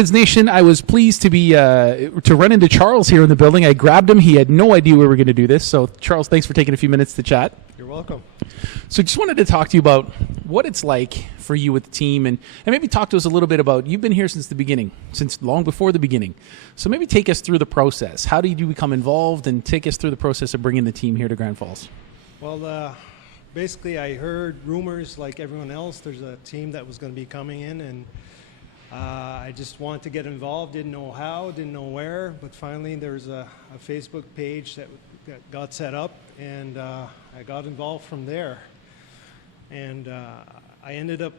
Rapids Nation, I was pleased to run into Charles here in the building. I grabbed him. He had no idea we were going to do this. So, Charles, thanks for taking a few minutes to chat. You're welcome. So just wanted to talk to you about what it's like for you with the team, and maybe talk to us a little bit about, you've been here since the beginning, since long before the beginning. So maybe take us through the process. How did you become involved, and take us through the process of bringing the team here to Grand Falls? Well, basically I heard rumors like everyone else. There's a team that was going to be coming in, and I just wanted to get involved. Didn't know how, didn't know where, but finally there's a Facebook page that got set up, and I got involved from there. And I ended up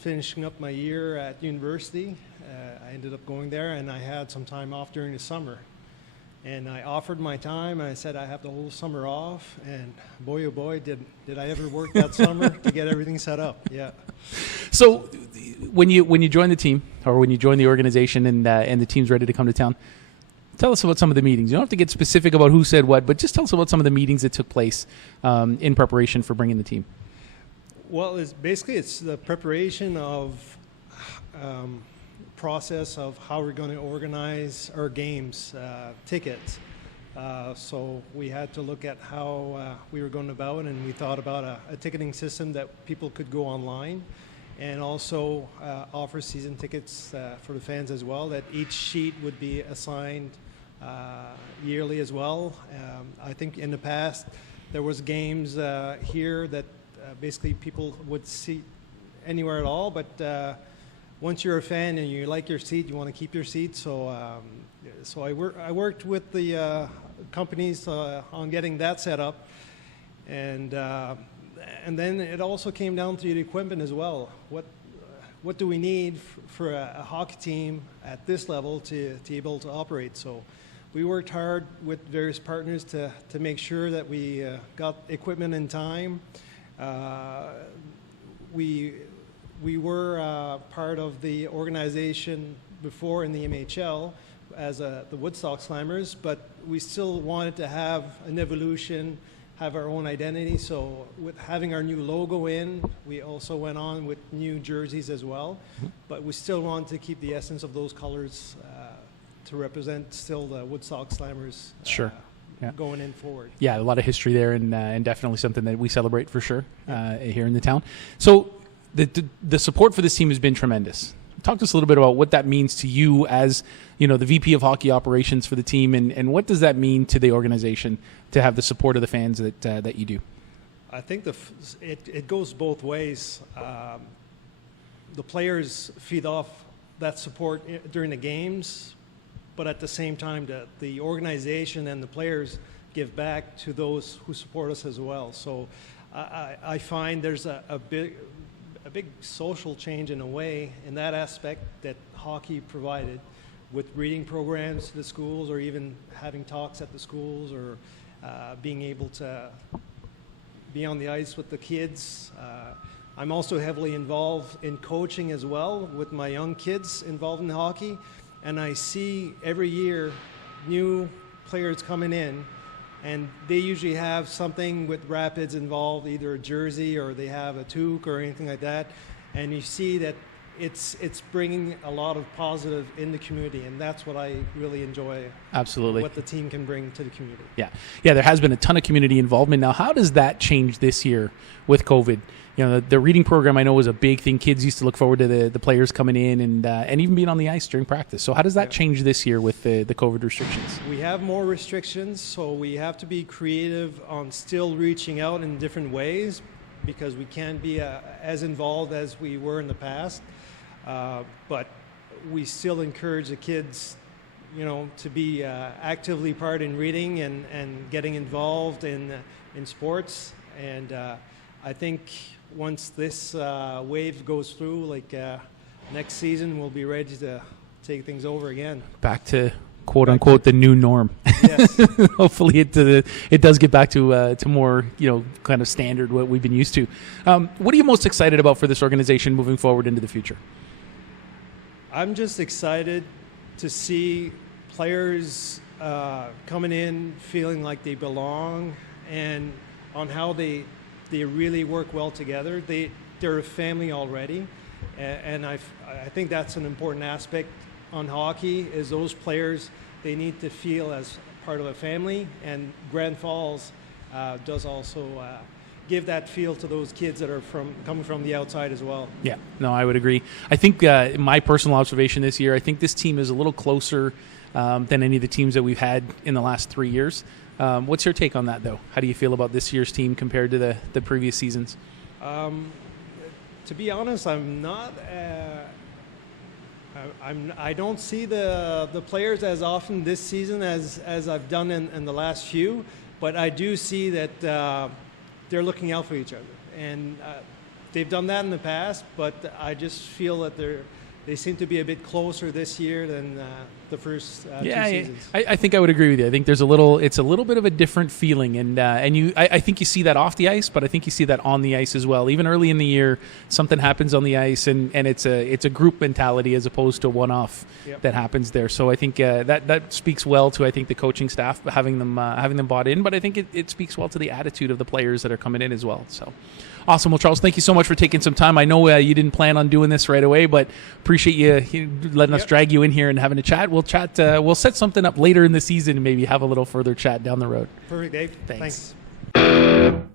finishing up my year at university. I ended up going there, and I had some time off during the summer. And I offered my time, and I said I have the whole summer off, and boy oh boy, did I ever work that summer to get everything set up. Yeah. So when you join the team, or when you join the organization, and the team's ready to come to town, tell us about some of the meetings. You don't have to get specific about who said what, but just tell us about some of the meetings that took place in preparation for bringing the team. Well, it's the preparation of process of how we're going to organize our games, tickets. So we had to look at how we were going about, and we thought about a ticketing system that people could go online, and also offer season tickets for the fans as well, that each sheet would be assigned yearly as well. I think in the past there was games here that basically people would see anywhere at all, but once you're a fan and you like your seat, you want to keep your seat. So I worked with the companies on getting that set up, and then it also came down to the equipment as well. What do we need for a hockey team at this level to be able to operate? So we worked hard with various partners to make sure that we got equipment in time. We were part of the organization before in the MHL as the Woodstock Slammers, but we still wanted to have an evolution, have our own identity. So with having our new logo in, we also went on with new jerseys as well. But we still want to keep the essence of those colors to represent still the Woodstock Slammers. Sure. Yeah. Going in forward. Yeah, a lot of history there, and definitely something that we celebrate for sure here in the town. So the support for this team has been tremendous. Talk to us a little bit about what that means to you as, the VP of Hockey Operations for the team, and what does that mean to the organization to have the support of the fans that you do? I think it goes both ways. The players feed off that support during the games, but at the same time, the organization and the players give back to those who support us as well. So I find there's a big social change in a way in that aspect that hockey provided, with reading programs to the schools, or even having talks at the schools, or being able to be on the ice with the kids. I'm also heavily involved in coaching as well, with my young kids involved in hockey, and I see every year new players coming in, and they usually have something with Rapids involved, either a jersey or they have a toque or anything like that. And you see that it's bringing a lot of positive in the community, and that's what I really enjoy. Absolutely. What the team can bring to the community. Yeah. There has been a ton of community involvement. Now, how does that change this year with COVID? The reading program I know was a big thing. Kids used to look forward to the players coming in and even being on the ice during practice. So how does that change this year with the COVID restrictions? We have more restrictions, so we have to be creative on still reaching out in different ways, because we can't be as involved as we were in the past. But we still encourage the kids, to be actively part in reading and getting involved in sports. And I think once this wave goes through, next season, we'll be ready to take things over again. Back to quote unquote the new norm. Yes. Hopefully it does get back to more kind of standard what we've been used to. What are you most excited about for this organization moving forward into the future? I'm just excited to see players coming in feeling like they belong, and on how they really work well together. They're a family already, and I think that's an important aspect on hockey, is those players, they need to feel as part of a family, and Grand Falls does also give that feel to those kids that are coming from the outside as well. Yeah, no, I would agree. I think my personal observation this year, I think this team is a little closer than any of the teams that we've had in the last 3 years. What's your take on that, though? How do you feel about this year's team compared to the previous seasons? To be honest, I'm not. I don't see the players as often this season as I've done in the last few, but I do see that they're looking out for each other, and they've done that in the past. But I just feel that they seem to be a bit closer this year than the first two seasons. I think I would agree with you. I think it's a little bit of a different feeling, and I think you see that off the ice, but I think you see that on the ice as well. Even early in the year, something happens on the ice, and it's a group mentality as opposed to one-off that happens there. So I think that speaks well to, I think, the coaching staff having them bought in, but I think it speaks well to the attitude of the players that are coming in as well. So. Awesome. Well, Charles, thank you so much for taking some time. I know you didn't plan on doing this right away, but appreciate you letting us drag you in here and having a chat. We'll chat. We'll set something up later in the season and maybe have a little further chat down the road. Perfect, Dave. Thanks. Thanks.